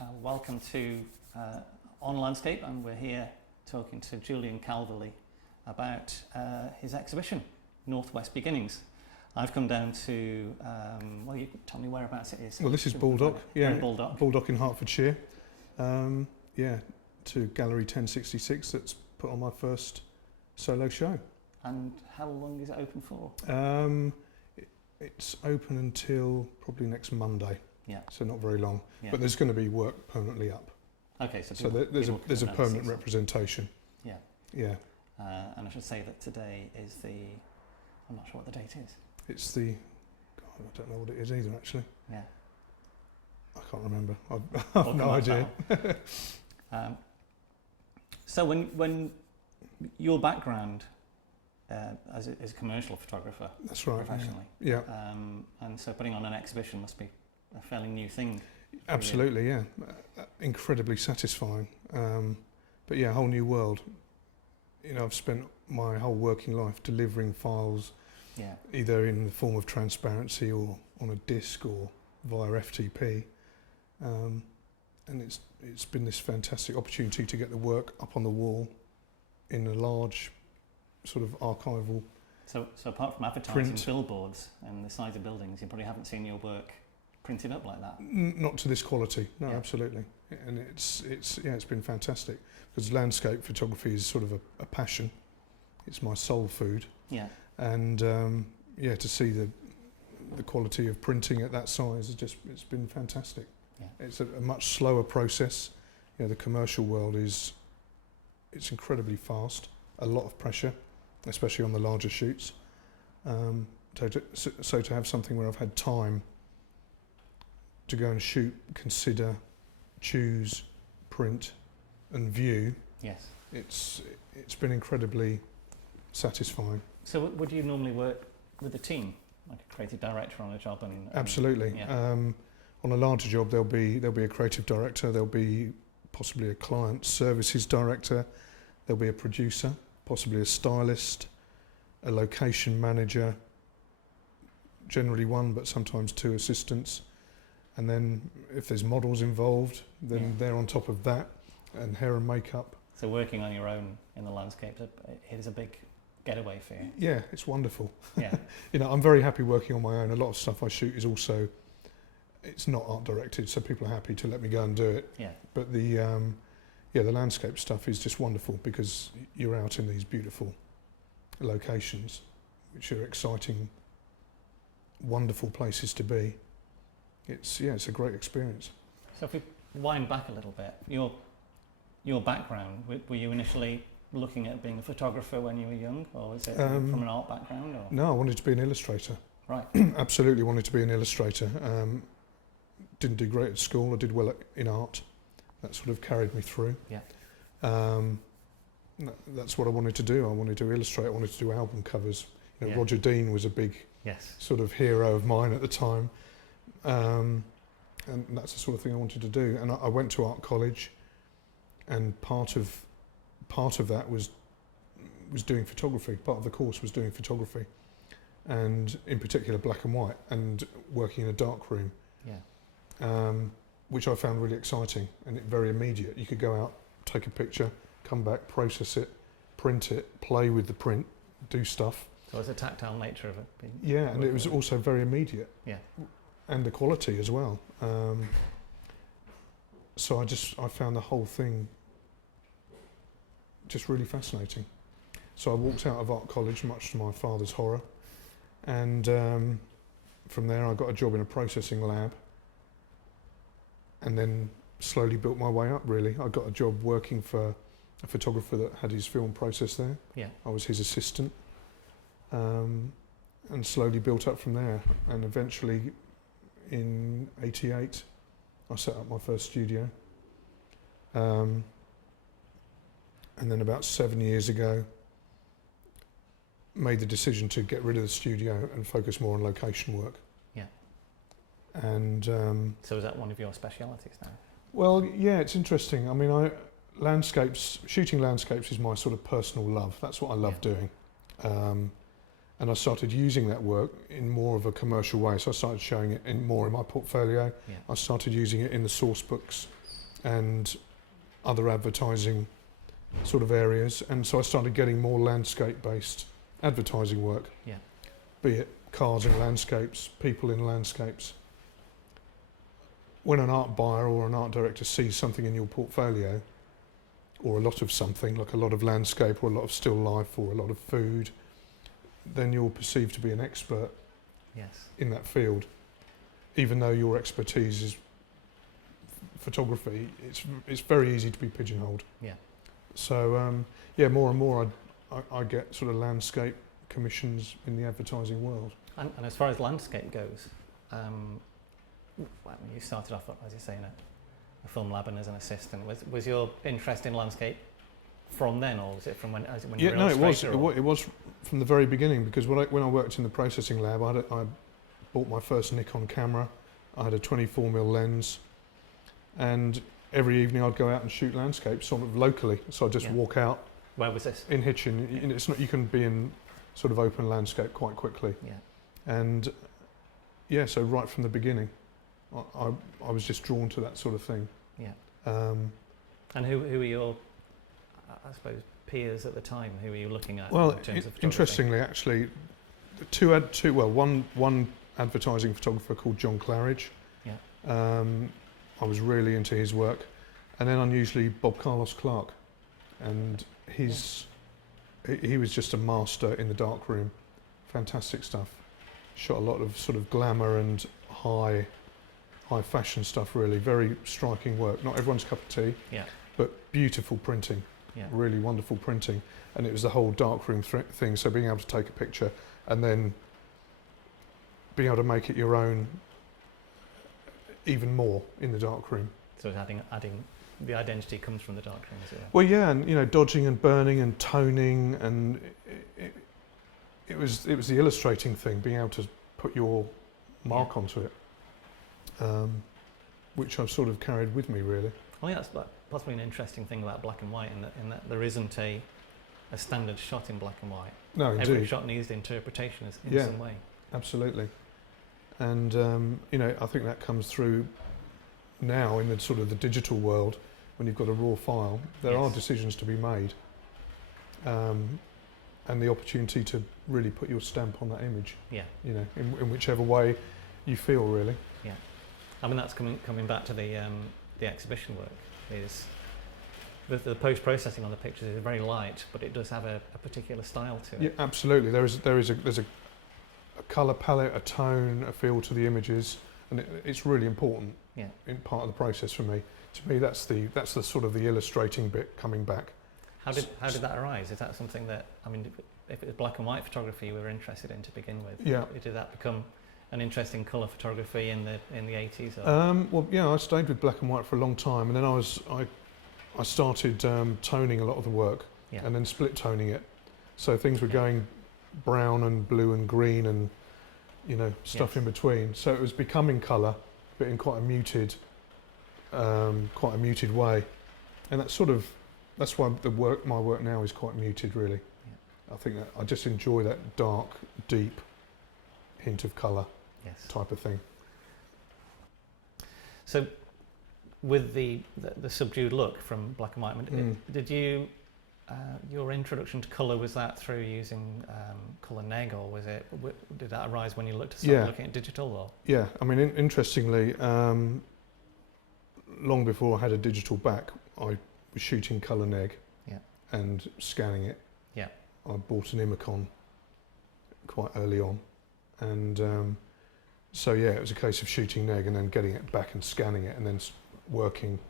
Welcome to On Landscape, and we're here talking to Julian Calverley about his exhibition, Northwest Beginnings. I've come down to, well, you tell me whereabouts it is. Well, this is Baldock, yeah, Baldock. Baldock in Hertfordshire. Yeah, to Gallery 1066 that's put on my first solo show. And how long is it open for? It's open until probably next Monday. Yeah. So not very long, Yeah. but there's going to be work permanently up. Okay, so, So people, there's a permanent representation. Yeah. Yeah. And I should say that today is I'm not sure what the date is. It's the, God, I don't know what it is either actually. Yeah. I can't remember. I've no idea. So when your background as a commercial photographer, That's right. professionally, Yeah. and so putting on an exhibition must be a fairly new thing. Absolutely, yeah. Incredibly satisfying. But yeah, a whole new world. You know, I've spent my whole working life delivering files, Yeah. either in the form of transparency or on a disc or via FTP. And it's been this fantastic opportunity to get the work up on the wall in a large sort of archival. So apart from advertising Print. billboards and the size of buildings, you probably haven't seen your work printed up like that. Not to this quality, no, Yeah. absolutely. And it's been fantastic because landscape photography is sort of a passion. It's my soul food. Yeah. And yeah, to see the quality of printing at that size it's been fantastic. Yeah. It's a much slower process. You know, the commercial world it's incredibly fast, a lot of pressure, especially on the larger shoots. So to have something where I've had time to go and shoot, consider, choose, print and view, Yes. it's been incredibly satisfying. So would you normally work with a team, like a creative director on a job? And Absolutely. Yeah. On a larger job, there'll be a creative director, there'll be possibly a client services director, there'll be a producer, possibly a stylist, a location manager, generally one, but sometimes two assistants. And then if there's models involved, then Yeah. they're on top of that, and hair and makeup. So working on your own in the landscape, it is a big getaway for you. Yeah, it's wonderful. Yeah. You know, I'm very happy working on my own. A lot of stuff I shoot is also, it's not art directed, so people are happy to let me go and do it. Yeah. But the landscape stuff is just wonderful because you're out in these beautiful locations, which are exciting, wonderful places to be. It's a great experience. So if we wind back a little bit, your background, were you initially looking at being a photographer when you were young, or was it from an art background? Or? No, I wanted to be an illustrator. Right. Absolutely wanted to be an illustrator. Didn't do great at school. I did well in art. That sort of carried me through. Yeah. That's what I wanted to do. I wanted to illustrate. I wanted to do album covers. You know, Yeah. Roger Dean was a big Yes. sort of hero of mine at the time, and that's the sort of thing I wanted to do. And I went to art college, and part of that was doing photography. Part of the course was doing photography, and in particular black and white, and working in a dark room. Yeah. Which I found really exciting and very immediate. You could go out, take a picture, come back, process it, print it, play with the print, do stuff. So it's a tactile nature of it. Yeah, and it was also very immediate. Yeah. And the quality as well. So I found the whole thing just really fascinating. So I walked out of art college, much to my father's horror, and from there I got a job in a processing lab, and then slowly built my way up really. I got a job working for a photographer that had his film process there. Yeah. I was his assistant, and slowly built up from there, and eventually in '88 I set up my first studio, and then about 7 years ago made the decision to get rid of the studio and focus more on location work. Yeah. And So is that one of your specialities now? well, yeah, it's interesting. I mean, shooting landscapes is my sort of personal love. That's what I love doing. And I started using that work in more of a commercial way. So I started showing it more in my portfolio. Yeah. I started using it in the source books and other advertising sort of areas, and so I started getting more landscape-based advertising work, Yeah. be it cars in landscapes, people in landscapes. When an art buyer or an art director sees something in your portfolio, or a lot of something, like a lot of landscape or a lot of still life or a lot of food, then you're perceived to be an expert Yes. in that field. Even though your expertise is photography, it's very easy to be pigeonholed. Yeah. So yeah, more and more I get sort of landscape commissions in the advertising world. And as far as landscape goes, well, you started off, as you say, in a film lab and as an assistant. Was your interest in landscape from then, or was it from when you were an illustrator? It was from the very beginning, because when I worked in the processing lab, I bought my first Nikon camera. I had a 24mm lens, and every evening I'd go out and shoot landscapes sort of locally. So I'd just walk out. Where was this? In Hitchin. It's not, you can be in sort of open landscape quite quickly. Yeah. And yeah, so right from the beginning, I was just drawn to that sort of thing. Yeah. And who were your, I suppose, peers at the time? Who were you looking at? Well, in terms of photography? interestingly, actually, one advertising photographer called John Claridge. Yeah. I was really into his work, and then unusually Bob Carlos Clark, and he was just a master in the darkroom. Fantastic stuff. Shot a lot of sort of glamour and high fashion stuff, really. Very striking work. Not everyone's cup of tea, Yeah. but beautiful printing. Yeah. Really wonderful printing. And it was the whole darkroom thing, so being able to take a picture and then being able to make it your own even more in the darkroom. So it's adding the identity comes from the darkroom, is it? Well, yeah, and dodging and burning and toning, and it was the illustrating thing, being able to put your mark onto it, which I've sort of carried with me, really. I think that's possibly an interesting thing about black and white, in that there isn't a standard shot in black and white. No, indeed. Every shot needs interpretation in some way. Absolutely. And I think that comes through now in the sort of the digital world. When you've got a raw file, there are decisions to be made, and the opportunity to really put your stamp on that image. Yeah. In whichever way you feel, really. Yeah. I mean, that's coming back to the exhibition work. Is the post-processing on the pictures is very light, but it does have a particular style to it. Yeah, absolutely. There's a colour palette, a tone, a feel to the images, and it's really important. Yeah. In part of the process for me. To me, that's the sort of the illustrating bit coming back. How did that arise? Is that something that, I mean, if it was black and white photography you were interested in to begin with? Yeah. Did that become an interest in colour photography in the 80s? Well, yeah, I stayed with black and white for a long time, and then I started toning a lot of the work, and then split toning it. So things were going brown and blue and green and stuff in between. So it was becoming colour, but in quite a muted way, and that's why my work now is quite muted, really. Yeah. I think that I just enjoy that dark, deep hint of colour type of thing. So with the subdued look from black and white, did you your introduction to colour, was that through using colour neg, or did that arise when you started looking at digital? Or? Yeah, I mean, interestingly, long before I had a digital back, I was shooting colour neg and scanning it. Yeah. I bought an Imicon quite early on, and so it was a case of shooting neg and then getting it back and scanning it, and then working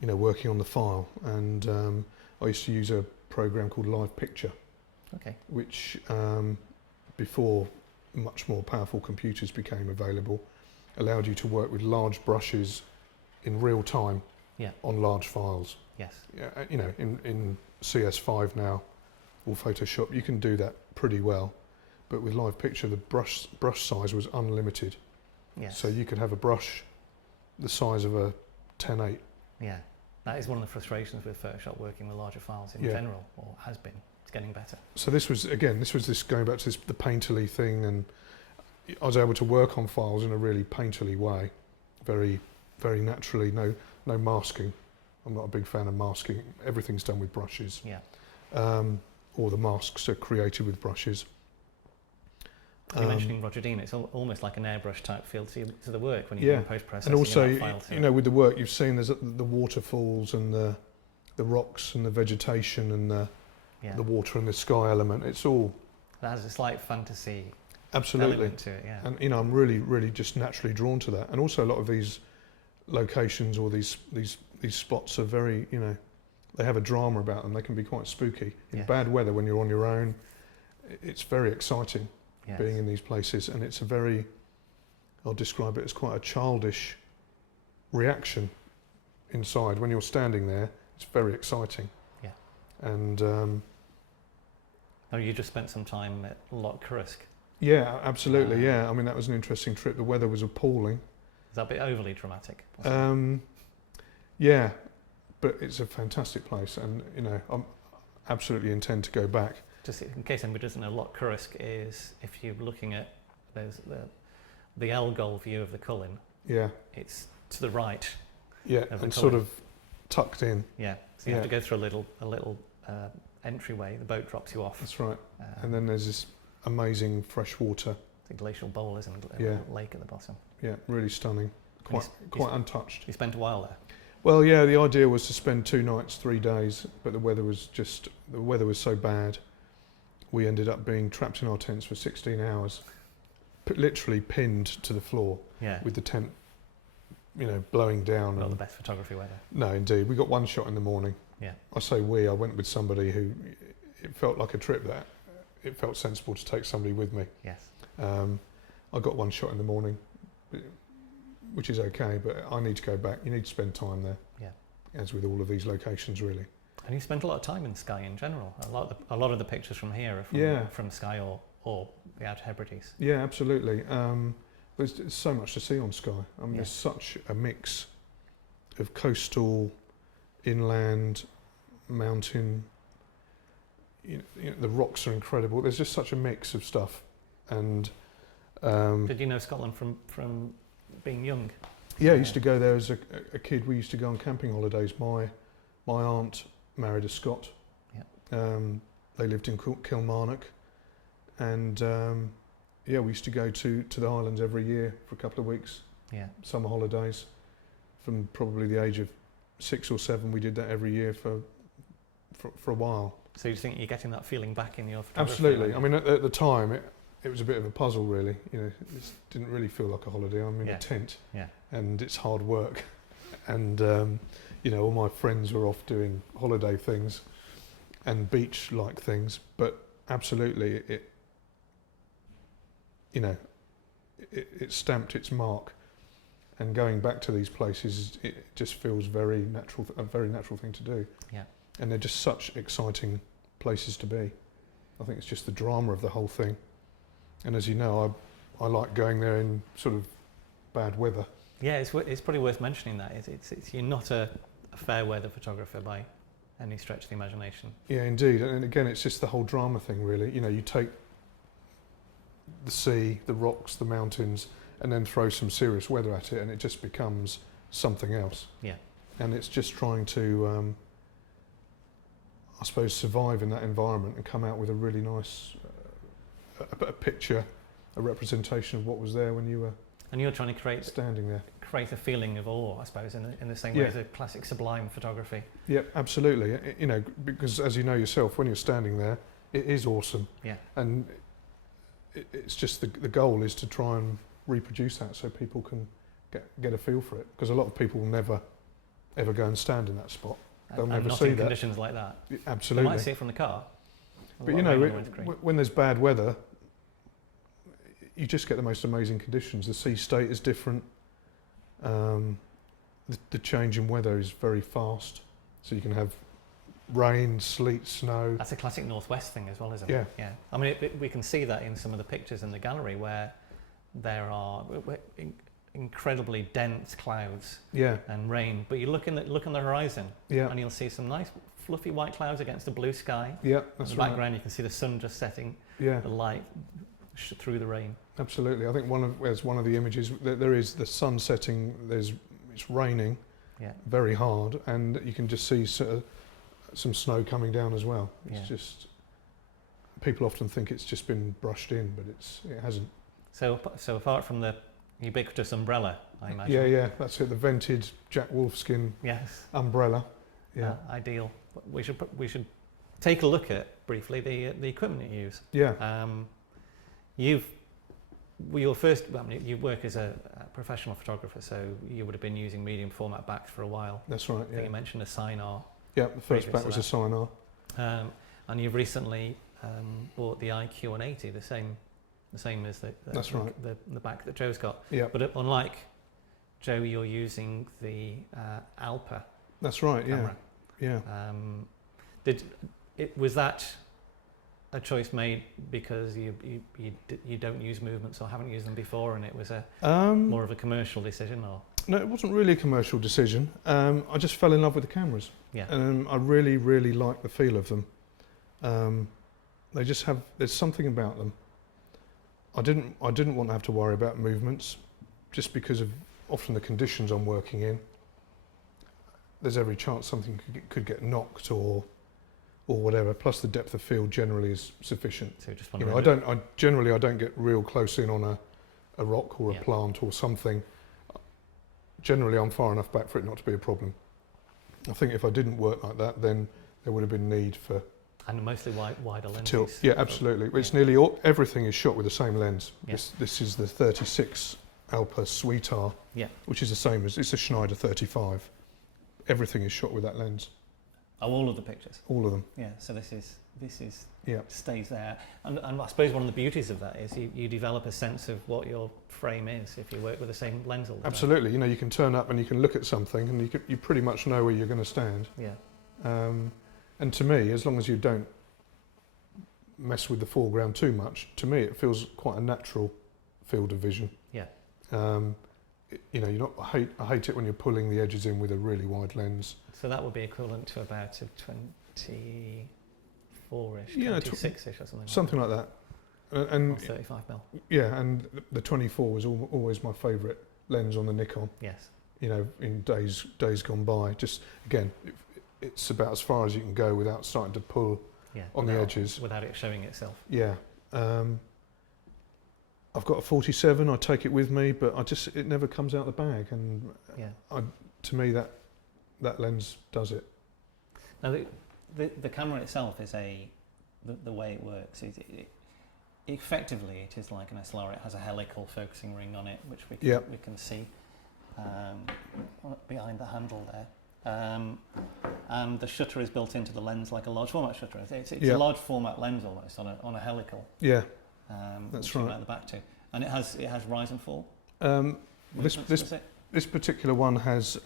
on the file. And I used to use a program called Live Picture, which before much more powerful computers became available, allowed you to work with large brushes in real time on large files. Yes. Yeah, in CS5 now, or Photoshop, you can do that pretty well. But with Live Picture, the brush size was unlimited. Yes. So you could have a brush the size of a 10/8. Yeah. That is one of the frustrations with Photoshop, working with larger files in general, or has been. It's getting better. So this was going back to the painterly thing, and I was able to work on files in a really painterly way, very, very naturally. no masking. I'm not a big fan of masking. Everything's done with brushes. Yeah. Or the masks are created with brushes. You're mentioning Roger Dean, it's almost like an airbrush type feel to the work when you're doing post-processing. And also, that file you know, with the work you've seen, there's the waterfalls and the rocks and the vegetation and the water and the sky element. It's all... That has a slight fantasy absolutely element to it, yeah. And, you know, I'm really just naturally drawn to that. And also a lot of these locations or these spots are very, you know, they have a drama about them. They can be quite spooky. In bad weather, when you're on your own, it's very exciting. Yes. Being in these places, and it's a very, I'll describe it as quite a childish reaction inside. When you're standing there, it's very exciting. Yeah. And you just spent some time at Loch Currisk. Yeah, absolutely. Yeah, I mean that was an interesting trip. The weather was appalling. Is that a bit overly dramatic? Yeah, but it's a fantastic place, and you know, I absolutely intend to go back. Just in case anybody doesn't know, Loch Currisk is, if you're looking at the Elgol view of the Cullen, it's to the right. Yeah, and sort of tucked in. Yeah, so you have to go through a little entryway. The boat drops you off. That's right. And then there's this amazing fresh water. The glacial bowl, isn't it? A lake at the bottom. Yeah, really stunning. Quite untouched. You spent a while there. Well, yeah, the idea was to spend 2 nights, 3 days, but the weather was so bad. We ended up being trapped in our tents for 16 hours, literally pinned to the floor, with the tent, you know, blowing down. Not the best photography weather. No, indeed. We got one shot in the morning. Yeah. I say we. I went with somebody who, it felt like a trip that it felt sensible to take somebody with me. Yes. I got one shot in the morning, which is okay, but I need to go back. You need to spend time there. Yeah. As with all of these locations, really. And you spent a lot of time in Skye in general. A lot of the pictures from here are from Skye or the Outer Hebrides. Yeah, absolutely. There's so much to see on Skye. I mean, there's such a mix of coastal, inland, mountain. You know, the rocks are incredible. There's just such a mix of stuff. And did you know Scotland from being young? Yeah, I used to go there as a kid. We used to go on camping holidays. My aunt married a Scot. Yeah. They lived in Kilmarnock, and we used to go to the Highlands every year for a couple of weeks. Yeah. Summer holidays. From probably the age of 6 or 7, we did that every year for a while. So you think you're getting that feeling back in your photography? Absolutely. I mean, at the time, it was a bit of a puzzle, really. You know, it didn't really feel like a holiday. I'm in a tent, and it's hard work, and you know, all my friends were off doing holiday things and beach-like things. But absolutely, it stamped its mark. And going back to these places, it just feels a very natural thing to do. Yeah. And they're just such exciting places to be. I think it's just the drama of the whole thing. And as you know, I like going there in sort of bad weather. Yeah, it's probably worth mentioning that. It's you're not a fair weather photographer by any stretch of the imagination. Yeah, indeed. And again, it's just the whole drama thing, really. You know, you take the sea, the rocks, the mountains, and then throw some serious weather at it, and it just becomes something else. Yeah. And it's just trying to, I suppose, survive in that environment and come out with a really nice a picture, a representation of what was there when you were. And you're trying to create a feeling of awe, I suppose, in the same way as a classic sublime photography. Yeah, absolutely. You know, because as you know yourself, when you're standing there, it is awesome. Yeah. And it's just the goal is to try and reproduce that so people can get a feel for it, because a lot of people will never ever go and stand in that spot. They'll never see that. Not in conditions like that. Absolutely. They might see it from the car. But you know, when there's bad weather, you just get the most amazing conditions. The sea state is different. The change in weather is very fast, so you can have rain, sleet, snow. That's a classic northwest thing as well, isn't it? Yeah. Yeah. I mean, we can see that in some of the pictures in the gallery where there are incredibly dense clouds and rain, but you look on the horizon and you'll see some nice fluffy white clouds against a blue sky. Yeah, that's right. In the background you can see the sun just setting, the light through the rain. Absolutely. I think there's one of the images, there is the sun setting, it's raining, Yeah. very hard, and you can just see sort of some snow coming down as well. It's Yeah. just, people often think it's just been brushed in, but it hasn't. So apart from the ubiquitous umbrella, I imagine. Yeah, that's it. The vented Jack Wolfskin Yes. umbrella. Yeah, Ideal. We should take a look at briefly the equipment you use. yeah, You work as a professional photographer, so you would have been using medium format backs for a while. that's right. I think you mentioned a Sinar, Yeah, the first previous back to was a Sinar. and you've recently bought the IQ180, the same as That's right. the back that Joe's got. Yeah, But unlike Joe, you're using the Alpa that's right. camera. Yeah. Was that a choice made because you don't use movements or haven't used them before, and it was a more of a commercial decision, or? No, it wasn't really a commercial decision. I just fell in love with the cameras. Yeah. And I really, really like the feel of them. They just have, there's something about them. I didn't want to have to worry about movements, just because of often the conditions I'm working in. There's every chance something could get knocked or whatever. Plus the depth of field generally is sufficient. So just I don't get real close in on a rock or a plant or something. Generally, I'm far enough back for it not to be a problem. I think if I didn't work like that, then there would have been need for and mostly wider lenses. tilt. Yeah, absolutely. It's nearly everything is shot with the same lens. Yeah. This is the 36 Alpa Sweetar, which is the same as, it's a Schneider 35. Everything is shot with that lens. Oh, all of the pictures. All of them. Yeah. So this is Yeah. stays there, and I suppose one of the beauties of that is you develop a sense of what your frame is if you work with the same lens all the time. Absolutely. You know, you can turn up and you can look at something and you pretty much know where you're going to stand. Yeah. And to me, as long as you don't mess with the foreground too much, to me it feels quite a natural field of vision. Yeah. You know, I hate it when you're pulling the edges in with a really wide lens. So that would be equivalent to about a 24-ish, Yeah, 26-ish or something. Something like that. And or 35mm. yeah, and the 24 was always my favourite lens on the Nikon. Yes. You know, in days gone by. Just again, it's about as far as you can go without starting to pull on the edges. Without it showing itself. Yeah. I've got a 47. I take it with me, but it never comes out the bag, and to me that lens does it. Now the camera itself is the way it works. Effectively, it is like an SLR. It has a helical focusing ring on it, which we can see behind the handle there. And the shutter is built into the lens like a large format shutter. It's a large format lens almost on a helical. Yeah, that's right. At the back too, and it has rise and fall. This particular one has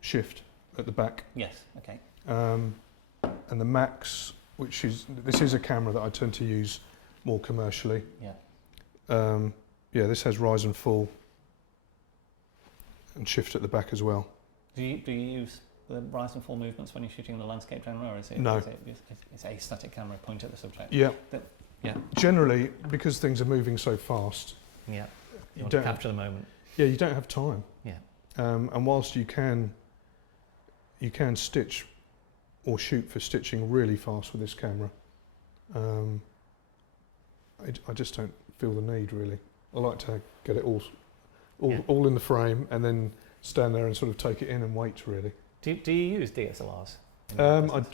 shift at the back. Yes. Okay. And the Max, this is a camera that I tend to use more commercially. Yeah. This has rise and fall and shift at the back as well. Do you use the rise and fall movements when you're shooting the landscape camera, or is it no? It's a static camera, point at the subject. Yeah. Yeah. Generally, because things are moving so fast. Yeah. You want to capture the moment. Yeah, you don't have time. Yeah. And whilst you can stitch or shoot for stitching really fast with this camera, I just don't feel the need really. I like to get it all in the frame and then stand there and sort of take it in and wait really. Do you use DSLRs?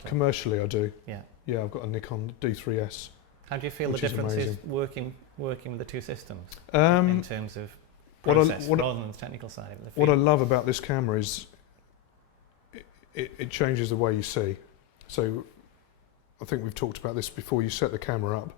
Commercially I do. Yeah. Yeah, I've got a Nikon D3S. How do you feel the difference is working with the two systems in terms of process rather than the technical side? What I love about this camera is it changes the way you see. So I think we've talked about this before. You set the camera up,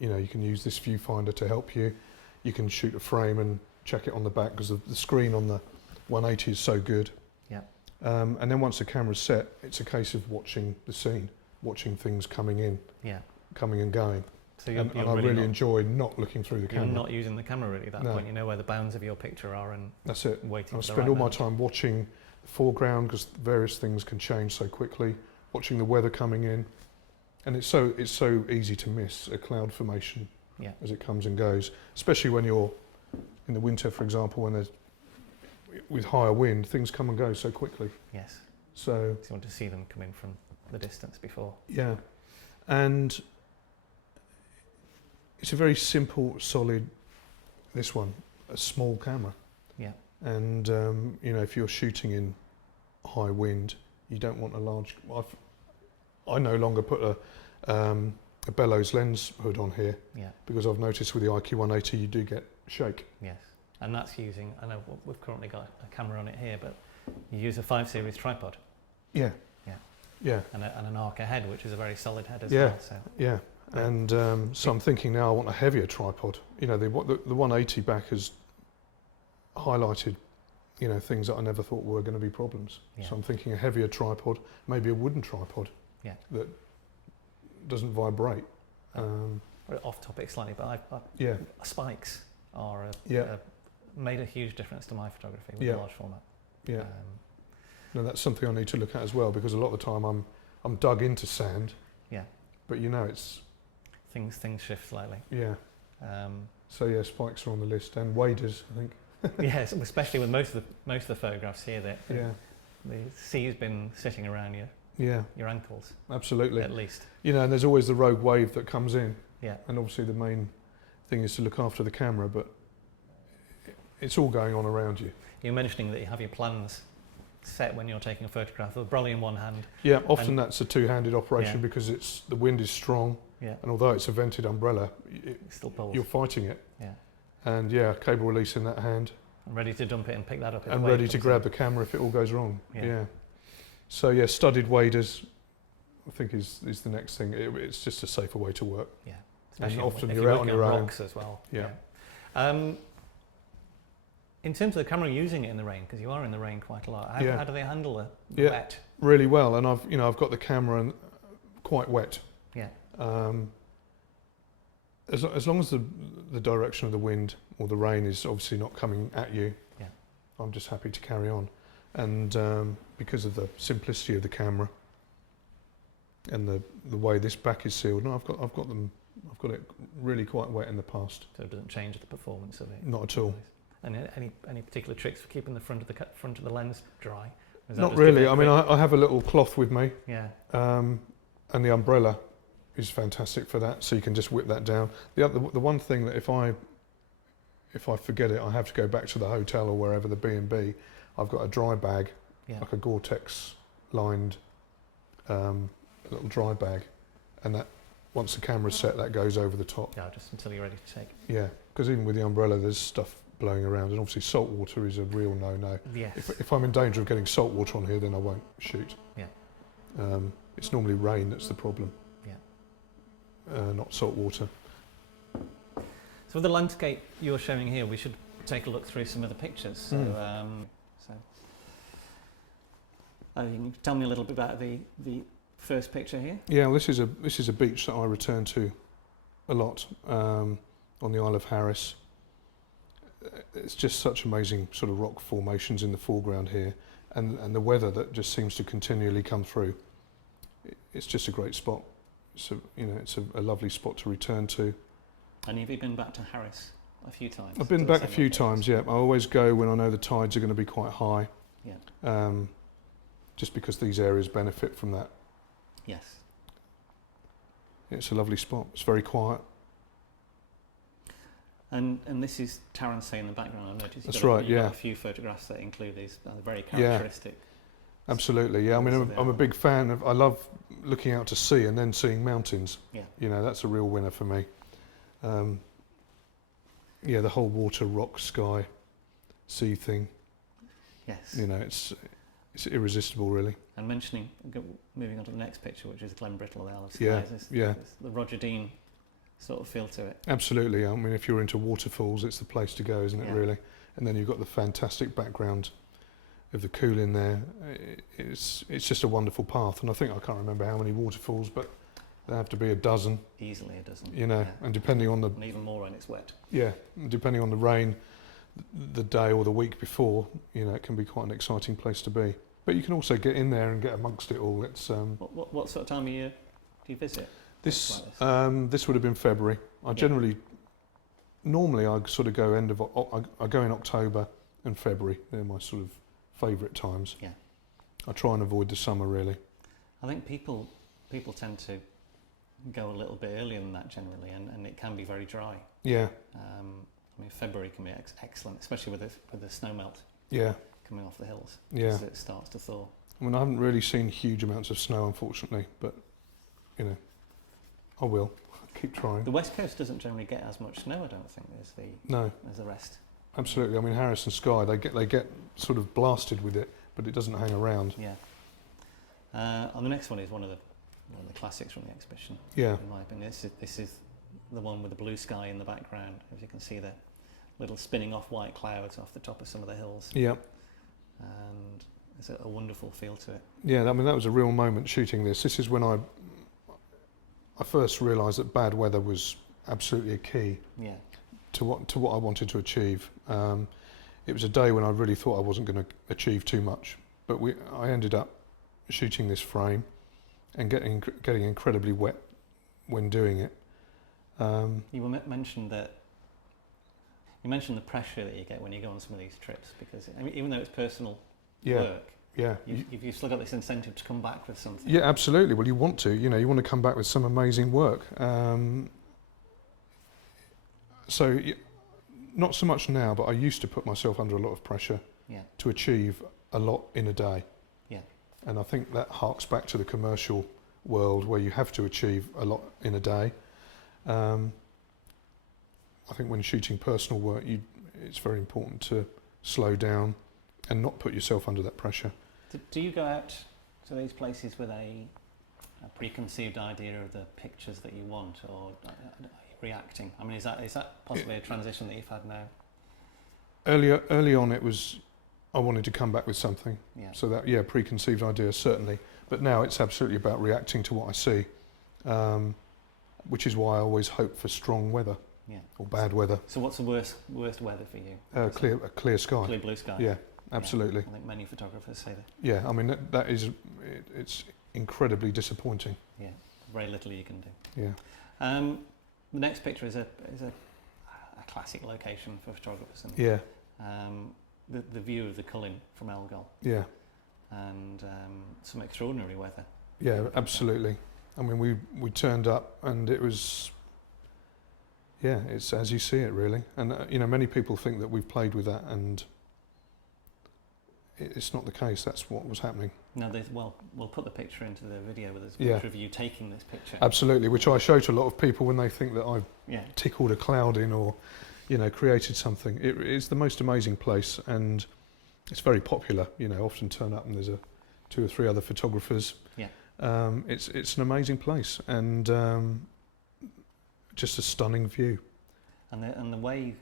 you know, you can use this viewfinder to help you. You can shoot a frame and check it on the back because the screen on the 180 is so good. Yeah. And then once the camera's set, it's a case of watching the scene, watching things coming in, coming and going. So and I really enjoy not looking through the camera. You're not using the camera really at that point. You know where the bounds of your picture are, and that's it. Waiting. I spend all my time watching the foreground because various things can change so quickly. Watching the weather coming in, and it's so easy to miss a cloud formation as it comes and goes. Especially when you're in the winter, for example, when there's with higher wind, things come and go so quickly. Yes. So So you want to see them come in from the distance before. yeah, and it's a very simple, solid. This one, a small camera. Yeah. And you know, if you're shooting in high wind, you don't want a large. I no longer put a bellows lens hood on here Yeah. because I've noticed with the IQ180 you do get shake. Yes. And that's using, I know we've currently got a camera on it here, but you use a 5 series tripod. Yeah. Yeah. Yeah. And an arc head, which is a very solid head as Yeah. well. So Yeah. And so I'm thinking now I want a heavier tripod. You know, the 180 back has highlighted, you know, things that I never thought were going to be problems. Yeah. So I'm thinking a heavier tripod, maybe a wooden tripod. Yeah. That doesn't vibrate. we're off topic slightly, but Yeah. spikes are Yeah. made a huge difference to my photography with Yeah. large format. Yeah. Um, No, that's something I need to look at as well, because a lot of the time I'm dug into sand. Yeah. But you know, it's things shift slightly. yeah. So yeah, spikes are on the list, and waders, I think. Yes, especially with most of the photographs here, that Yeah. the sea's been sitting around Yeah. your ankles Absolutely. at least. You know, and there's always the rogue wave that comes in, Yeah. and obviously the main thing is to look after the camera, but it's all going on around you. You're mentioning that you have your plans set when you're taking a photograph with a brolly in one hand. Yeah, often And- that's a two-handed operation Yeah. because the wind is strong, Yeah. and although it's a vented umbrella, It still pulls. you're fighting it. Yeah. And yeah, cable release in that hand, I'm ready to dump it and pick that up. if and the wave ready to comes grab in. the camera if it all goes wrong. Yeah. Yeah. So yeah, studded waders, I think is the next thing. It's just a safer way to work. Yeah. And Especially often if you're out on working your own. rocks as well. Yeah. In terms of the camera using it in the rain, because you are in the rain quite a lot, how, Yeah. how do they handle the Yeah. wet? Really well, and I've got the camera quite wet. Yeah. As long as the direction of the wind or the rain is obviously not coming at you, Yeah. I'm just happy to carry on. And because of the simplicity of the camera and the way this back is sealed, no, I've got it really quite wet in the past. So it doesn't change the performance of it. Not at all. And any particular tricks for keeping the front of the lens dry? Is that Not just give really. it a I mean, quick- I have a little cloth with me, Yeah. and the umbrella is fantastic for that. So you can just whip that down. The one thing that if I forget it, I have to go back to the hotel or wherever the B&B. I've got a dry bag, Yeah. like a Gore-Tex lined little dry bag, and that once the camera's set, that goes over the top. Yeah. Just until you're ready to take. Yeah, because even with the umbrella, there's stuff blowing around, and obviously salt water is a real no-no. Yes. If I'm in danger of getting salt water on here, then I won't shoot. Yeah. It's normally rain that's the problem. Yeah. Not salt water. So with the landscape you're showing here, we should take a look through some of the pictures. So, you can tell me a little bit about the first picture here. Yeah, well, this is a beach that I return to a lot on the Isle of Harris. It's just such amazing sort of rock formations in the foreground here, and the weather that just seems to continually come through. It's just a great spot. So it's a lovely spot to return to. And have you been back to Harris a few times? I've been to the back a same few locations? times. Yeah, I always go when I know the tides are going to be quite high. Yeah. Just because these areas benefit from that. Yes. It's a lovely spot. It's very quiet. And this is Tarrantay in the background. I noticed That's you've right, yeah. got a few photographs that include these very characteristic. Absolutely, yeah. I mean, I'm a big fan of. I love looking out to sea and then seeing mountains. Yeah. You know, that's a real winner for me. Yeah, the whole water, rock, sky, sea thing. Yes. You know, it's irresistible, really. And moving on to the next picture, which is Glen Brittle, the Isle of Yeah, Skye. yeah. It's the Roger Dean sort of feel to it. Absolutely. I mean, if you're into waterfalls, it's the place to go, isn't it? Yeah. Really. And then you've got the fantastic background of the Coolin there. It's just a wonderful path, and I can't remember how many waterfalls, but there have to be a dozen. Easily a dozen. You know, Yeah. and depending on And even more when it's wet. depending on the rain, the day or the week before, you know, it can be quite an exciting place to be. But you can also get in there and get amongst it all. It's What sort of time of year do you visit? this like this would have been February. Normally I sort of go I go in October and February. They're my sort of favourite times. Yeah. I try and avoid the summer really. I think people tend to go a little bit earlier than that generally, and it can be very dry. Yeah. I mean, February can be excellent, especially with the snow melt Yeah. coming off the hills. Yeah. As it starts to thaw. I mean, I haven't really seen huge amounts of snow, unfortunately, but you know, I will keep trying. The West Coast doesn't generally get as much snow, I don't think, No, as the rest. absolutely. I mean, Harris and Skye, they get sort of blasted with it, but it doesn't hang around. Yeah. And the next one is one of the classics from the exhibition. Yeah. In my opinion, this is the one with the blue sky in the background. As you can see, the little spinning off white clouds off the top of some of the hills. Yeah. And there's a wonderful feel to it. Yeah, I mean, that was a real moment shooting this. This is when I first realised that bad weather was absolutely a key Yeah. to what I wanted to achieve. It was a day when I really thought I wasn't going to achieve too much, but I ended up shooting this frame and getting incredibly wet when doing it. You mentioned that. You mentioned the pressure that you get when you go on some of these trips, because I mean, even though it's personal work, yeah, you've still got this incentive to come back with something. yeah, absolutely. Well, you want to, you want to come back with some amazing work. Not so much now, but I used to put myself under a lot of pressure to achieve a lot in a day. Yeah. And I think that harks back to the commercial world where you have to achieve a lot in a day. I think when shooting personal work, it's very important to slow down and not put yourself under that pressure. Do you go out to these places with a preconceived idea of the pictures that you want, or are you reacting? I mean, is that possibly a transition that you've had now? Early on, it was I wanted to come back with something. Yeah. So that preconceived idea certainly, but now it's absolutely about reacting to what I see, which is why I always hope for strong weather. Yeah. Or bad weather. So what's the worst weather for you? A clear sky. Clear blue sky. Yeah, absolutely. Yeah, I think many photographers say that. Yeah, I mean it's incredibly disappointing. Yeah, very little you can do. Yeah. The next picture is a classic location for photographers. And, yeah. The view of the Cullen from Elgol. Yeah. And some extraordinary weather. Yeah, absolutely. I mean, we turned up and it was. Yeah, it's as you see it, really. And, many people think that we've played with that, and it's not the case. That's what was happening. No, we'll put the picture into the video with us. Yeah. Picture of you taking this picture. Absolutely, which I show to a lot of people when they think that I've Yeah. tickled a cloud in or, created something. It's the most amazing place, and it's very popular. Often turn up and there's 2 or 3 other photographers. Yeah. It's an amazing place, and just a stunning view. And the way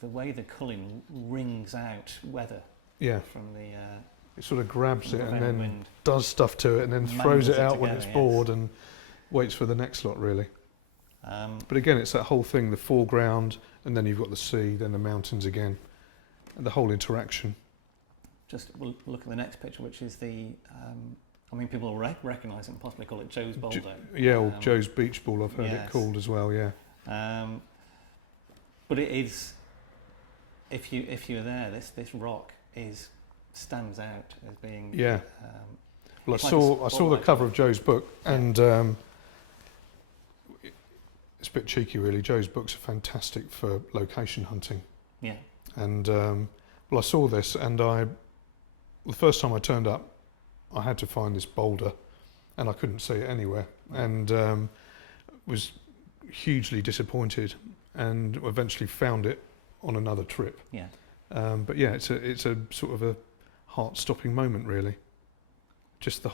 the Cullen rings out weather. Yeah. From the it sort of grabs it and then wind. does stuff to it and then throws it out when it's bored and waits for the next lot, really. But again, it's that whole thing, the foreground, and then you've got the sea, then the mountains again, and the whole interaction. We'll look at the next picture, which is the people will recognise it and possibly call it Joe's Baldock. Or Joe's Beach Ball, I've heard it called as well, yeah. But it is, if you're there, this rock stands out as being. Yeah. Well, I like saw the cover of Joe's book, and it's a bit cheeky, really. Joe's books are fantastic for location hunting. Yeah. And I saw this, and the first time I turned up, I had to find this boulder, and I couldn't see it anywhere, and was hugely disappointed, and eventually found it on another trip. Yeah. But yeah, it's a sort of a heart-stopping moment, really. Just the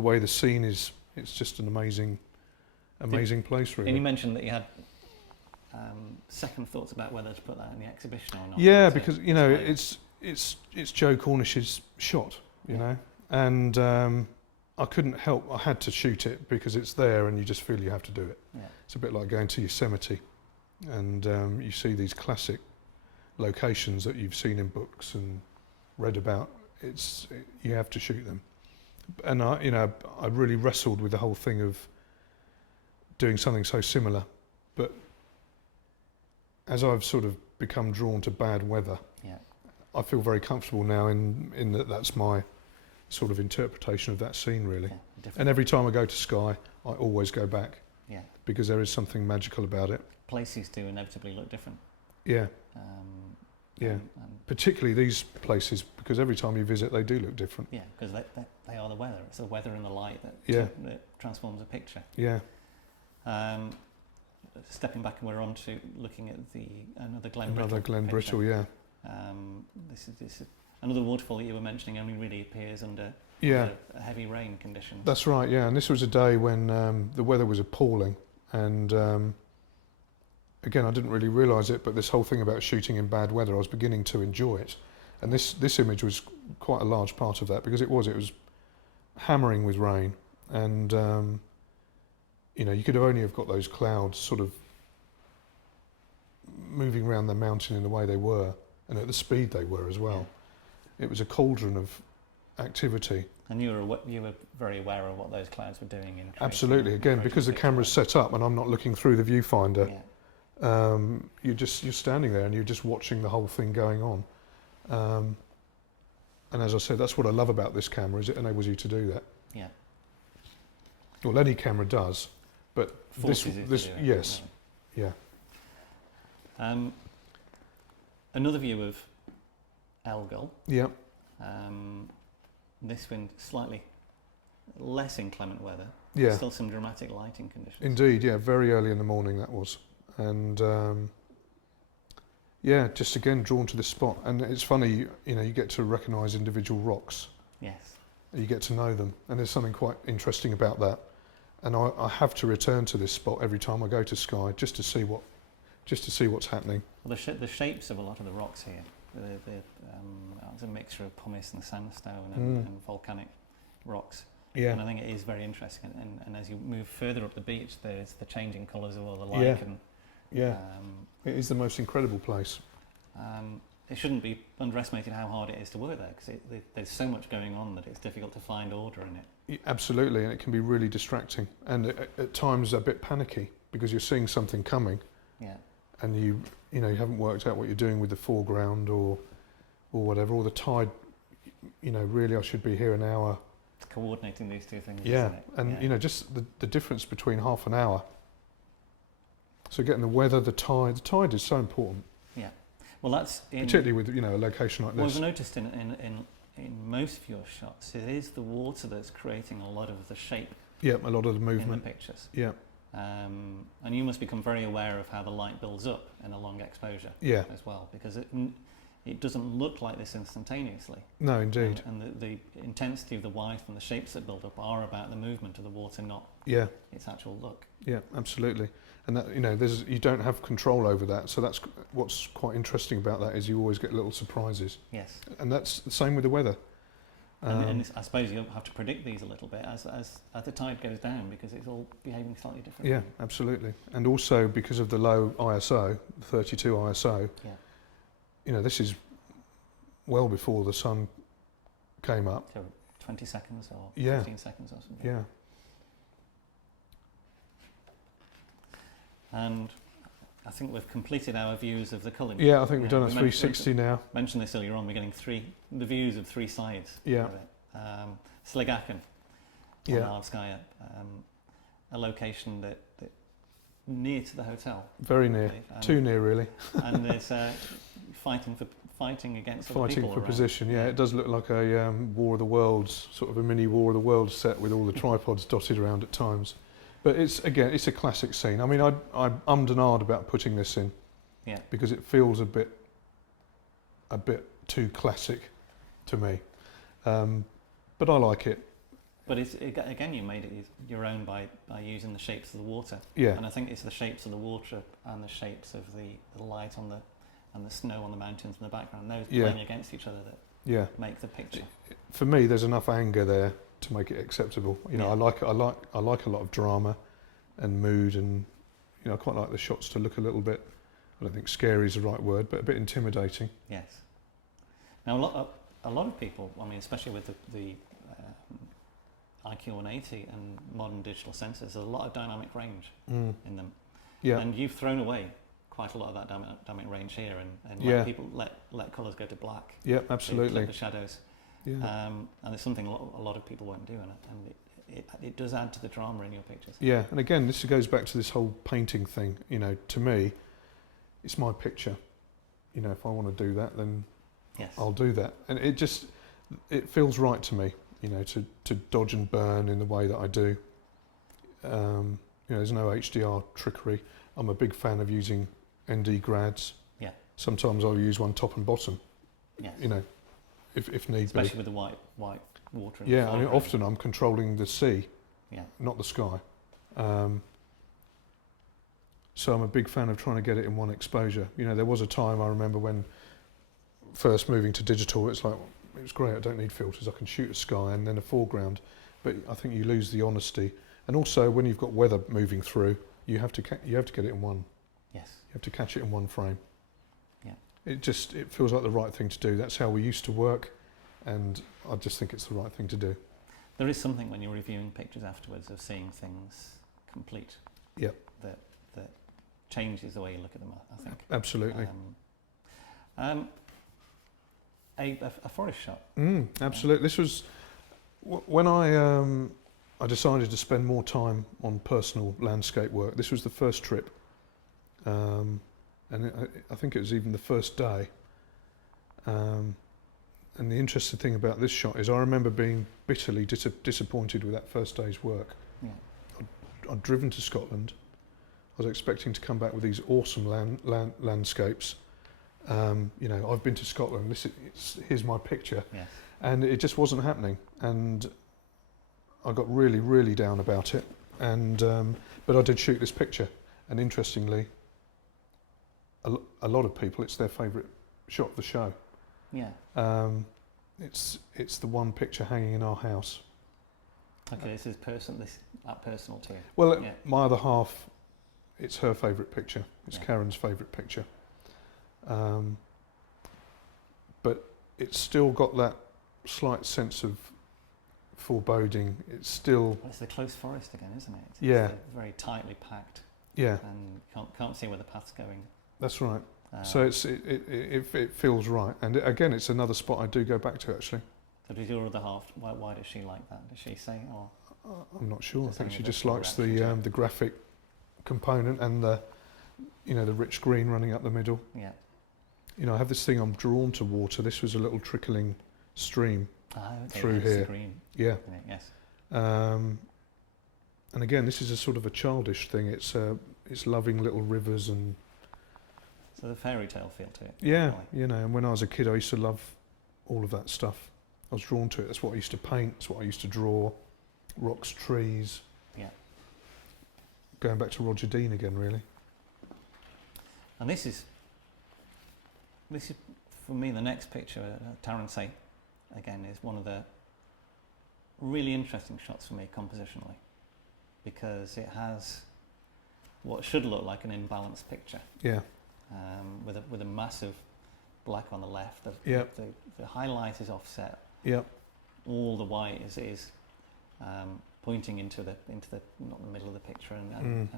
way the scene is. It's just an amazing place, really. And you mentioned that you had second thoughts about whether to put that in the exhibition or not. Yeah, because it's Joe Cornish's shot, you know, and I couldn't help. I had to shoot it because it's there, and you just feel you have to do it. Yeah. It's a bit like going to Yosemite, and you see these classic locations that you've seen in books and read about. You have to shoot them, and I really wrestled with the whole thing of doing something so similar, but as I've sort of become drawn to bad weather. Yeah. I feel very comfortable now in that that's my sort of interpretation of that scene, really. Yeah, different. And every time I go to Skye, I always go back. Yeah. Because there is something magical about it. Places do inevitably look different. Yeah. And Particularly these places, because every time you visit, they do look different. yeah, because they are the weather. It's the weather and the light that, that transforms a picture. Yeah. Stepping back, we're on to looking at another Glen Another Brittle Glen picture. Brittle, yeah. This is another waterfall that you were mentioning only really appears under a heavy rain conditions. That's right, yeah. And this was a day when the weather was appalling. And again, I didn't really realise it, but this whole thing about shooting in bad weather, I was beginning to enjoy it. And this image was quite a large part of that, because it was hammering with rain. And, you could only have got those clouds sort of moving around the mountain in the way they were, and at the speed they were as well. Yeah. It was a cauldron of activity. And you were very aware of what those clouds were doing in absolutely. Again, because the camera's set up and I'm not looking through the viewfinder, you're standing there and you're just watching the whole thing going on. And as I said, that's what I love about this camera, is it enables you to do that. Yeah. Well, any camera does, but this yes, yeah. Another view of Elgull. Yeah. This wind slightly less inclement weather. Yeah. Still some dramatic lighting conditions. Indeed, yeah. Very early in the morning that was, and just again drawn to this spot. And it's funny, you get to recognise individual rocks. Yes. You get to know them, and there's something quite interesting about that. And I have to return to this spot every time I go to Skye just to see what's happening. Well, the shapes of a lot of the rocks here. It's a mixture of pumice and sandstone and volcanic rocks. Yeah. And I think it is very interesting. And as you move further up the beach, there's the changing colours of all the lichen. Yeah. It is the most incredible place. It shouldn't be underestimated how hard it is to work there, because there's so much going on that it's difficult to find order in it. Absolutely, and it can be really distracting, and at times a bit panicky, because you're seeing something coming. Yeah. And you haven't worked out what you're doing with the foreground or whatever, or the tide. Really, I should be here an hour. Coordinating these two things. Yeah, isn't it? and just the difference between half an hour. So getting the weather, the tide. The tide is so important. Yeah. Well, that's particularly with a location like this. Well, we've noticed in most of your shots, it is the water that's creating a lot of the shape. Yeah, a lot of the movement in the pictures. Yeah. And you must become very aware of how the light builds up in a long exposure. Yeah. As well, because it doesn't look like this instantaneously. No, indeed. And the intensity of the white and the shapes that build up are about the movement of the water, not its actual look. Yeah, absolutely. And that you don't have control over that, so that's what's quite interesting about that, is you always get little surprises. Yes. And that's the same with the weather. And I suppose you'll have to predict these a little bit as the tide goes down, because it's all behaving slightly differently. Yeah, absolutely. And also because of the low ISO, 32 ISO. Yeah. This is well before the sun came up. So 20 seconds or 15 seconds or something. Yeah. And I think we've completed our views of the colour. Yeah, I think we've done a 360 now. Mentioned this earlier on. We're getting the views of three sides. Yeah. Of it. Sligachen, on Alpskaya, a location that near to the hotel. Very near, too near really. And there's fighting against other fighting people for around. Position. Yeah, it does look like a War of the Worlds, sort of a mini War of the Worlds set with all the tripods dotted around at times. But it's a classic scene. I mean, I ummed and ahed about putting this in, because it feels a bit too classic to me. But I like it. But again, you made it your own by using the shapes of the water. Yeah. And I think it's the shapes of the water and the shapes of the light and the snow on the mountains in the background. Those playing against each other that make the picture. For me, there's enough anger there to make it acceptable. I like a lot of drama and mood, and I quite like the shots to look a little bit, I don't think scary is the right word, but a bit intimidating. Yes. Now a lot of people, I mean, especially with the IQ180 and modern digital sensors, there's a lot of dynamic range in them. Yeah. And you've thrown away quite a lot of that dynamic range here, and Yeah. let people let colours go to black. Yeah, So absolutely. clip the shadows. Yeah. And it's something a lot of people won't do, and it does add to the drama in your pictures. Yeah, and again, this goes back to this whole painting thing. You know, to me, it's my picture. You know, if I want to do that, then Yes. I'll do that. And it feels right to me, you know, to dodge and burn in the way that I do. You know, there's no HDR trickery. I'm a big fan of using ND grads. Yeah. Sometimes I'll use one top and bottom, Yes. you know, if need Especially be. with the white water. In Yeah, the I mean, foreground. often I'm controlling the sea, Yeah. not the sky. So I'm a big fan of trying to get it in one exposure. You know, there was a time I remember when first moving to digital, it's like, it was great, I don't need filters, I can shoot a sky and then a foreground, but I think you lose the honesty. And also when you've got weather moving through, you have to get it in one. Yes. You have to catch it in one frame. Yeah. It feels like the right thing to do. That's how we used to work, and I just think it's the right thing to do. There is something when you're reviewing pictures afterwards of seeing things complete. Yep. That changes the way you look at them, I think. Absolutely. A forest shot. Absolutely. This was when I decided to spend more time on personal landscape work. This was the first trip, and I think it was even the first day. And the interesting thing about this shot is I remember being bitterly disappointed with that first day's work. Yeah. I'd driven to Scotland. I was expecting to come back with these awesome landscapes. You know, I've been to Scotland. Here's my picture, Yes. and it just wasn't happening. And I got really, really down about it. And but I did shoot this picture, and interestingly, a lot of people, it's their favourite shot of the show. Yeah. It's the one picture hanging in our house. Okay, this is personal to you. Well, Yeah. my other half, it's her favourite picture. It's Yeah. Karen's favourite picture. But it's still got that slight sense of foreboding. It's still, Well, it's the close forest again, isn't it? It's Yeah. very tightly packed, yeah, and can't see where the path's going. that's right. So it feels right. And again, it's another spot I do go back to actually. So does your other half? Why does she like that? Does she say, or I'm not sure. I Just think having she a just bit of likes reaction to the graphic component and the rich green running up the middle. yeah? You know, I have this thing, I'm drawn to water. This was a little trickling stream. Okay, Through it's the here. green, Yeah. isn't it? Yes. And again, this is a sort of a childish thing. It's loving little rivers and So the fairy tale feel to it. yeah, really. you know. And when I was a kid, I used to love all of that stuff. I was drawn to it. That's what I used to paint. That's what I used to draw. Rocks, trees. Yeah. Going back to Roger Dean again, really. And this is for me the next picture. Tarrantay again is one of the really interesting shots for me compositionally, because it has what should look like an imbalanced picture. Yeah. With a massive black on the left. Yep. The highlight is offset. Yep. All the white is pointing into the not the middle of the picture, and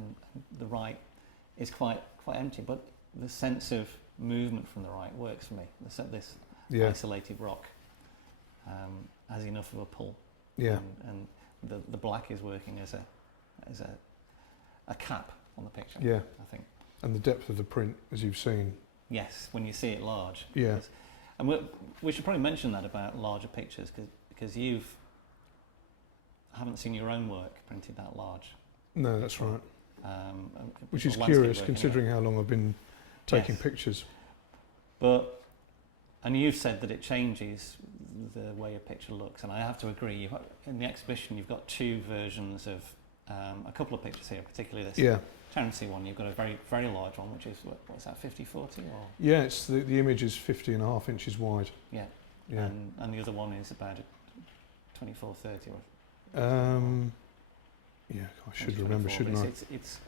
the right is quite empty. But the sense of movement from the right works for me. This Yeah. isolated rock has enough of a pull. Yeah. And the black is working as a cap on the picture. Yeah. I think. And the depth of the print, as you've seen. Yes, when you see it large. Yeah. And we should probably mention that about larger pictures, because haven't seen your own work printed that large. No, that's right. And Which is landscape curious, work considering anyway. how long I've been taking Yes. pictures. And you've said that it changes the way a picture looks, and I have to agree. In the exhibition, you've got two versions of a couple of pictures here, particularly this Yeah. Tarrantay one. You've got a very, very large one, which is, what's that, 50-40? Or? Yeah, it's the image is 50.5 inches wide. Yeah. Yeah. And the other one is about 24-30 or Yeah, I should maybe remember, 24, shouldn't but I? It's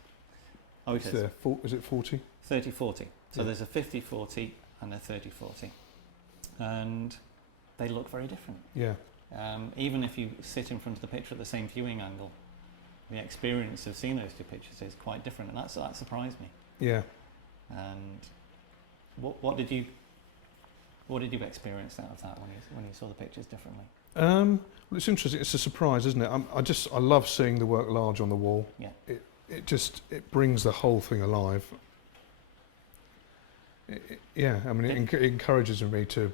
Is it 40? 30-40. So Yeah. there's a 50-40 and a 30-40. And they look very different. Yeah. Even if you sit in front of the picture at the same viewing angle, the experience of seeing those two pictures is quite different, and that surprised me. Yeah. And what did you experience out of that when you saw the pictures differently? Well, it's interesting. It's a surprise, isn't it? I love seeing the work large on the wall. Yeah. It brings the whole thing alive. It encourages me to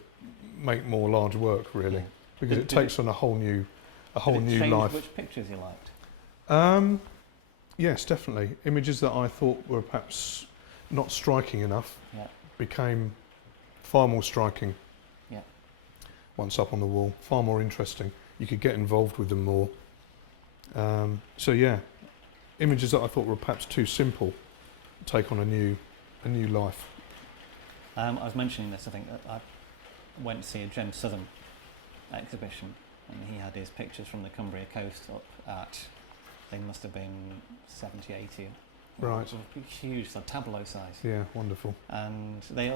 make more large work, really, because it takes on a whole new life. Which pictures you liked? Yes, definitely. Images that I thought were perhaps not striking enough became far more striking. Yeah. Once up on the wall, far more interesting. You could get involved with them more. Images that I thought were perhaps too simple take on a new life. I was mentioning this. I think that I went to see a Jem Southern exhibition, and he had his pictures from the Cumbria coast up at, they must have been 70, 80. Right. Huge, so tableau size. Yeah, wonderful. And they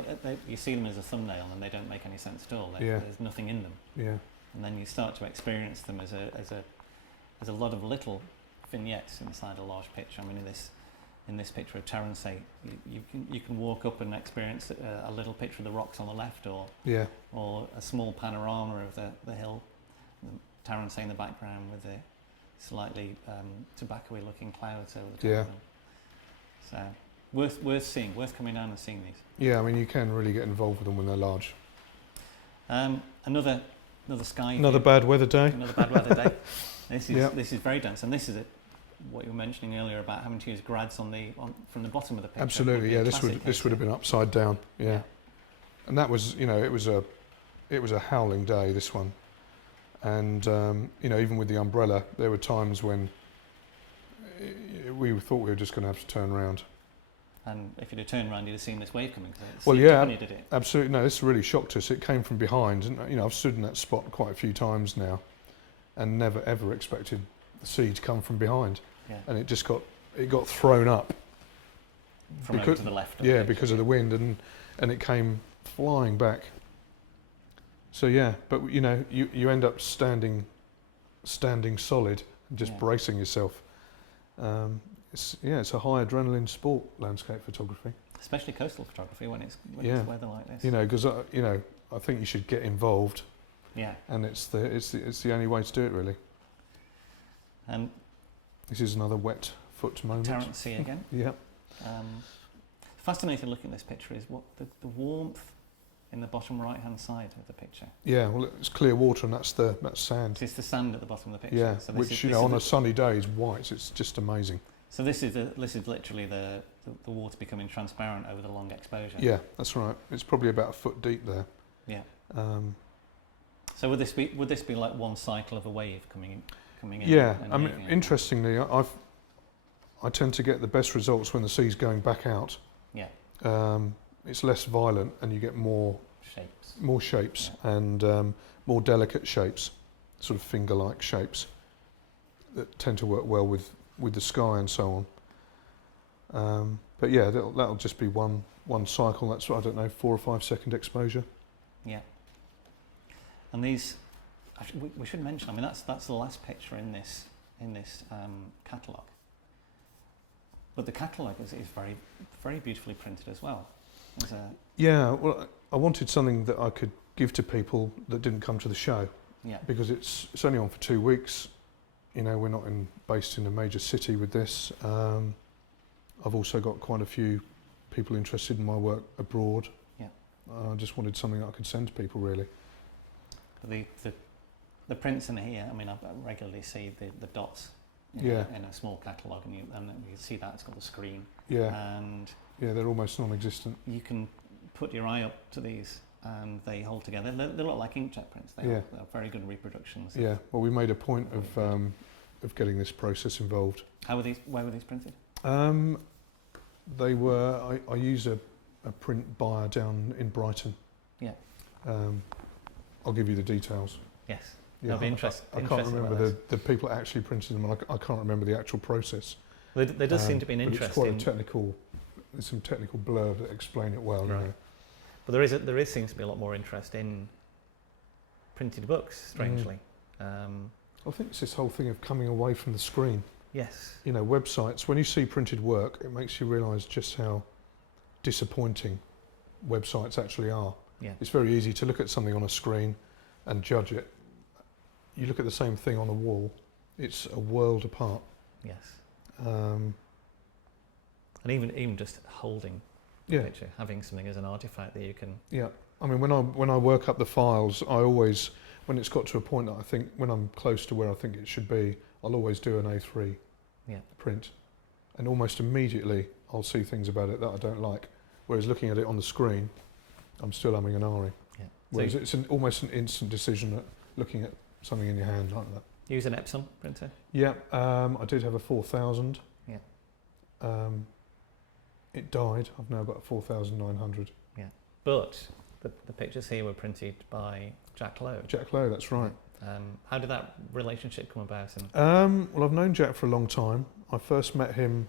you see them as a thumbnail, and they don't make any sense at all. There's nothing in them. Yeah. And then you start to experience them as a lot of little vignettes inside a large picture. I mean, in this picture of Taransay, you can walk up and experience a little picture of the rocks on the left, or a small panorama of the hill, Taransay in the background with the slightly tobacco-y looking clouds over the top of them. So worth seeing, worth coming down and seeing these. Yeah, I mean, you can really get involved with them when they're large. Another sky. Another bad weather day. Another bad weather day. This is very dense, and this is what you were mentioning earlier about having to use grads from the bottom of the picture. Absolutely, yeah. This would have been upside down. Yeah. And that was, it was a howling day, this one, and even with the umbrella, there were times when we thought we were just going to have to turn around. And if you'd have turned around, you'd have seen this wave coming. Did it? Absolutely. No, this really shocked us. It came from behind, and I've stood in that spot quite a few times now, and never ever expected the sea to come from behind. Yeah. And it got thrown up from over to the left. Because of the wind, and it came flying back. So but you end up standing solid and just bracing yourself. It's a high adrenaline sport, landscape photography, especially coastal photography when it's weather like this. Because I think you should get involved. Yeah. And it's the only way to do it, really. And this is another wet foot moment. Taransay again. Yeah. Fascinating looking at this picture is what the warmth in the bottom right hand side of the picture. Yeah, well, it's clear water, and that's sand. It's the sand at the bottom of the picture. Yeah, so which on a sunny day is white. It's just amazing. So this is literally the water becoming transparent over the long exposure. Yeah, that's right. It's probably about a foot deep there. Yeah. So would this be like one cycle of a wave coming in? Yeah, I mean, interestingly, I tend to get the best results when the sea's going back out. Yeah. It's less violent, and you get more shapes, and more delicate shapes, sort of finger-like shapes that tend to work well with the sky and so on. But yeah, that'll just be one cycle. That's, I don't know, 4 or 5 second exposure. Yeah. And these, we should mention. I mean, that's the last picture in this catalogue. But the catalogue is very, very beautifully printed as well. Yeah, well, I wanted something that I could give to people that didn't come to the show. Yeah. Because it's only on for 2 weeks. We're not based in a major city with this. I've also got quite a few people interested in my work abroad. Yeah. I just wanted something I could send to people, really. The prints in here, I mean, I regularly see the dots in a small catalogue, and you see that it's got the screen. Yeah. And they're almost non-existent. You can put your eye up to these, and they hold together. They look like inkjet prints. They're very good reproductions. Yeah. Well, we made a point of getting this process involved. Where were these printed? They were. I use a print buyer down in Brighton. Yeah. I'll give you the details. Yes. Yeah, That'll be interesting. I can't remember the people actually printed them, and I can't remember the actual process. There does seem to be an interest. It's quite technical. There's some technical blurb that explain it well. Right. But there seems to be a lot more interest in printed books. Strangely. I think it's this whole thing of coming away from the screen. Yes. Websites. When you see printed work, it makes you realise just how disappointing websites actually are. Yeah. It's very easy to look at something on a screen and judge it. You look at the same thing on a wall, it's a world apart. Yes. Um, And even just holding the yeah, picture, having something as an artifact that you can. yeah. I mean, when I work up the files, I always, when it's got to a point that I think, when I'm close to where I think it should be, I'll always do an A3 print. And almost immediately I'll see things about it that I don't like. Whereas looking at it on the screen, I'm still umming and ahhing. Yeah. Whereas it's almost an instant decision at looking at something in your hand like that. Use an Epson printer. Yeah, I did have a 4000. Yeah. It died. I've now got a 4900. But the pictures here were printed by Jack Lowe. Jack Lowe, that's right. How did that relationship come about? Well, I've known Jack for a long time. I first met him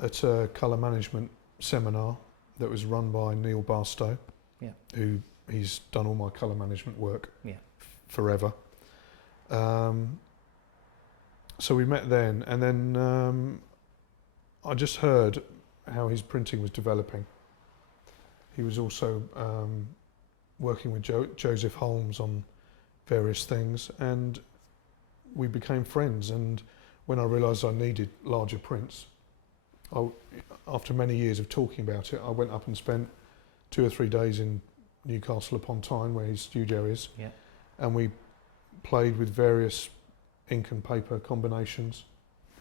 at a colour management seminar that was run by Neil Barstow, who he's done all my colour management work forever. So we met then, and then I just heard how his printing was developing. He was also working with Joseph Holmes on various things, and we became friends. And when I realised I needed larger prints, after many years of talking about it, I went up and spent 2 or 3 days in Newcastle upon Tyne, where his studio is, and we played with various ink and paper combinations,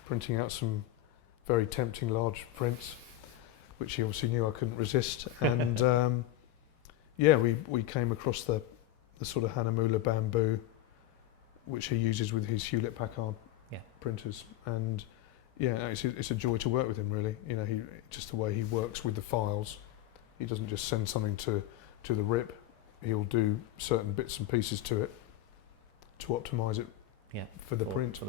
printing out some very tempting large prints, which he obviously knew I couldn't resist. And we came across the sort of Hanamola bamboo, which he uses with his Hewlett-Packard printers. And it's a joy to work with him, really. You know, just the way he works with the files. He doesn't just send something to the RIP. He'll do certain bits and pieces to it to optimise it for the print.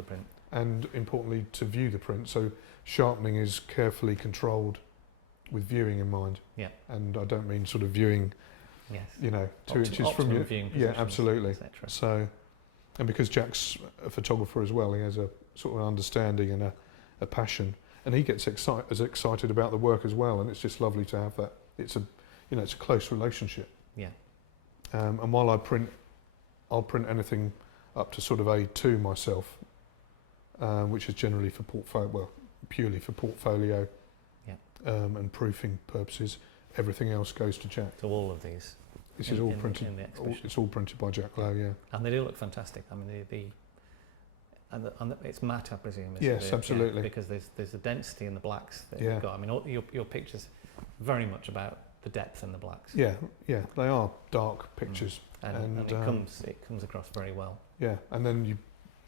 And importantly, to view the print. So sharpening is carefully controlled with viewing in mind. And I don't mean sort of viewing, 2 inches from you. Yeah, absolutely. So, and because Jack's a photographer as well, he has a sort of understanding and a passion, and he gets excited about the work as well. And it's just lovely to have that. It's a close relationship. And while I'll print anything up to sort of A2 myself, which is generally for purely for portfolio and proofing purposes. Everything else goes to Jack. So all of these. This is all printed. It's all printed by Jack Lowe, And they do look fantastic. I mean, it's matte, I presume. Yes, absolutely. Because there's a density in the blacks that you've got. I mean, all your pictures very much about the depth in the blacks. Yeah, they are dark pictures, and it comes across very well. Yeah, and then you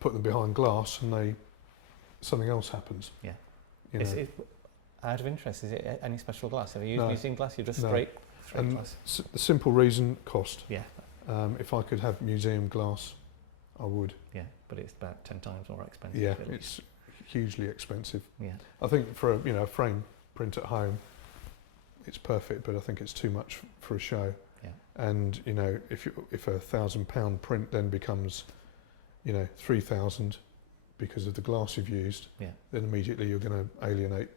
put them behind glass, and something else happens. Out of interest, is it any special glass? Have you used museum glass? You're just straight glass. The simple reason, cost. Yeah. If I could have museum glass, I would. Yeah, but it's about 10 times more expensive. Yeah, it's hugely expensive. Yeah. I think for a frame print at home, it's perfect, but I think it's too much for a show. Yeah. And if a £1,000 print then becomes, 3,000 because of the glass you've used, then immediately you're going to alienate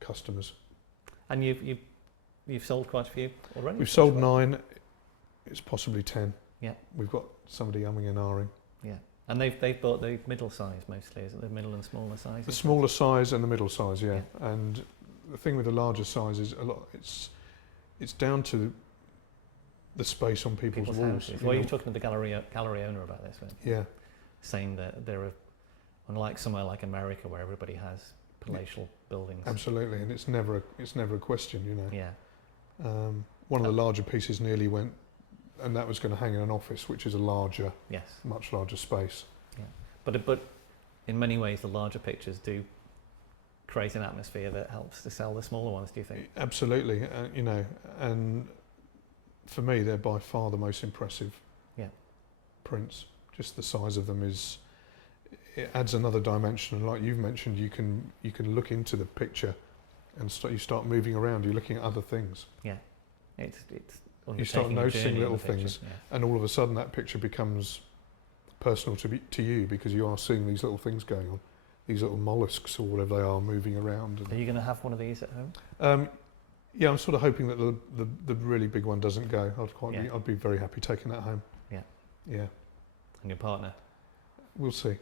customers. And you've sold quite a few already? We've sold 9. It's possibly 10. Yeah. We've got somebody umming and ahhing. Yeah. And they've bought the middle size mostly, is it? The middle and smaller size? The smaller size and the middle size, yeah. And the thing with the larger size is it's down to the space on people's walls. Well, you're talking to the gallery owner about this, weren't you? Yeah. Saying that there are, unlike somewhere like America where everybody has palatial buildings. Absolutely, and it's never a question, Yeah. One of the larger pieces nearly went, and that was going to hang in an office, which is a larger, much larger space. Yeah. But in many ways, the larger pictures do create an atmosphere that helps to sell the smaller ones. Do you think? Absolutely, and for me, they're by far the most impressive. Prints. Just the size of them it adds another dimension, and like you've mentioned, you can look into the picture and you start moving around. You're looking at other things. Yeah, you start noticing little things, and all of a sudden that picture becomes personal to you because you are seeing these little things going on, these little mollusks or whatever they are moving around. Are you going to have one of these at home? Yeah, I'm sort of hoping that the really big one doesn't go. Yeah. I'd be very happy taking that home. Yeah. Yeah. And your partner? We'll see.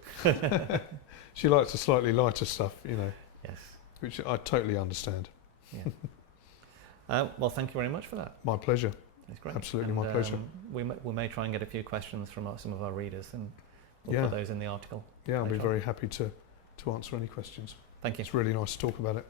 She likes the slightly lighter stuff, you know, Yes. which I totally understand. Yeah. Well, thank you very much for that. My pleasure. It's great. Absolutely, And, my pleasure. We may try and get a few questions from some of our readers, and we'll Yeah. put those in the article. Yeah, I'll be later on. very happy to answer any questions. Thank you. It's really nice to talk about it.